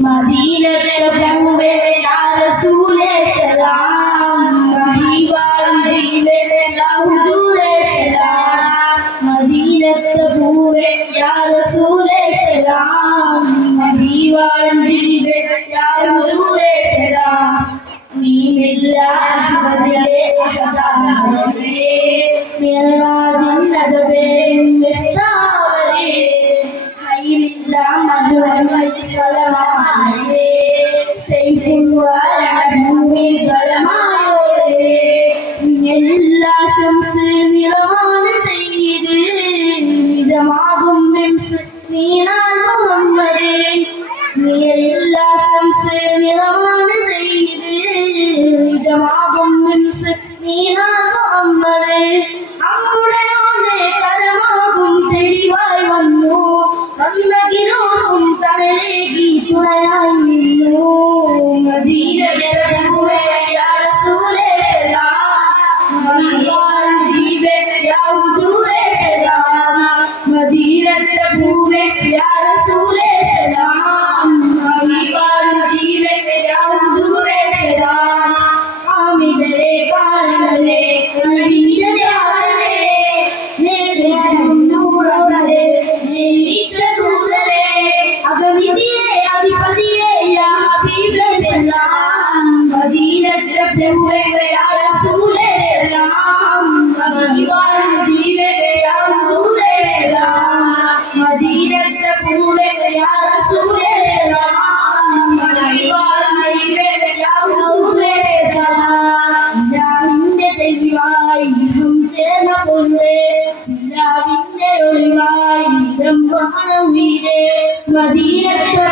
മദീനത്തെ പൂവേ യാ റസൂലേ സലാം. മഹിവാൻ ജീവേ യാ ഹുദൂരേ സലാം. മദീനത്തെ പൂവേ യാ റസൂലേ സലാം. മഹിവാൻ ജീവേ യാ ഹുദൂരേ സലാം. മീമില്ല അഹമ്മദിലെ അഹദാനവരെ മിറാജിൻ നജബേ മിഫ്താവരെ ഹൈറില്ല മനുവൽ ഫലമായേ നിറമാണ് ചെയ്ത് നിജമാകും നീണാൻ മുഹമ്മദേ നീയെല്ലാ ശംസ് നിറമാണ് ചെയ്ത് നിജമാകും നീണാൻ മുഹമ്മദേ അമ്പുടയോടെ കരമാകും തെളിവായി വന്നു വന്നകിലോക്കും തണലേകി തുണയായി മദീനത്തെ പൂവേണ്ടയാ റസൂലെല്ലാം മഹിവാൻ ജീവനയാ ദൂരെല്ലാം മദീനത്തെ പൂവേണ്ടയാ റസൂലെല്ലാം മഹിവാൻ ജീവനയാ ദൂരെല്ലാം ഞാനിന്റെ തെളിവായി ഇതും ചേർന്ന പൊന്നേ. പിതാവിന്റെ ഒളിവായി ഇതം വാണ ഉയരെ. മദീനത്തെ